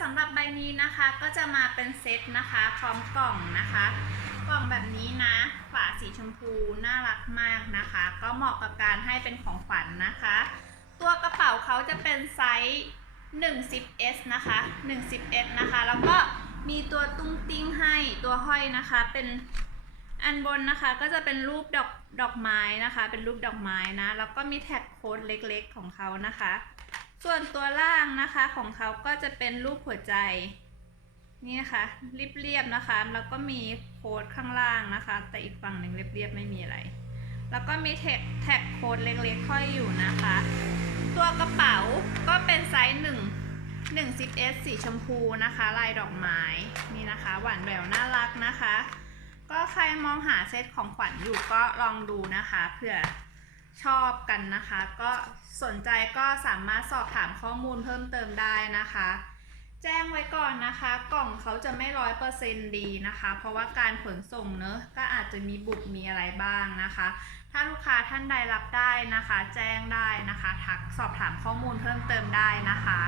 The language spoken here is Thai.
สำหรับใบนี้นะคะก็จะมาเป็นเซตนะคะพร้อมกล่องนะคะ กล่องแบบนี้นะฝาสีชมพูน่ารักมากนะคะ ก็เหมาะกับการให้เป็นของขวัญนะคะ ตัวกระเป๋าเขาจะเป็นไซส์1 10 S นะคะ1 10 S นะคะ แล้วก็มีตัวตุ้งติ้งให้ตัวห้อยนะคะ เป็นอันบนนะคะก็จะเป็นรูปดอกดอกไม้นะคะ เป็นรูปดอกไม้นะ แล้วก็มีแท็กโค้ดเล็กๆของเขานะคะ ส่วนตัวล่างนะคะของเขาก็จะเป็นรูปหัวใจ นี่นะคะเรียบๆนะคะ แล้วก็มีโค้ดข้างล่างนะคะ แต่อีกฝั่งหนึ่งเรียบๆไม่มีอะไร แล้วก็มีแท็กแท็กโค้ดเล็กๆห้อยอยู่นะคะ ตัวกระเป๋าก็เป็นไซส์1 1 10 S สีชมพูนะคะ ลายดอกไม้นี่นะคะ หวานแหววน่ารักนะคะ ก็ใครมองหาเซตของขวัญอยู่ก็ลองดูนะคะเผื่อ ชอบกันนะคะ ก็สนใจก็สามารถสอบถามข้อมูลเพิ่มเติมได้นะคะ แจ้งไว้ก่อนนะคะ กล่องเขาจะไม่ร้อยเปอร์เซนดีนะคะ เพราะว่าการขนส่งเนอะก็อาจจะมีบุบมีอะไรบ้างนะคะ ถ้าลูกค้าท่านใดรับได้นะคะ แจ้งได้นะคะ ทักสอบถามข้อมูลเพิ่มเติมได้นะคะ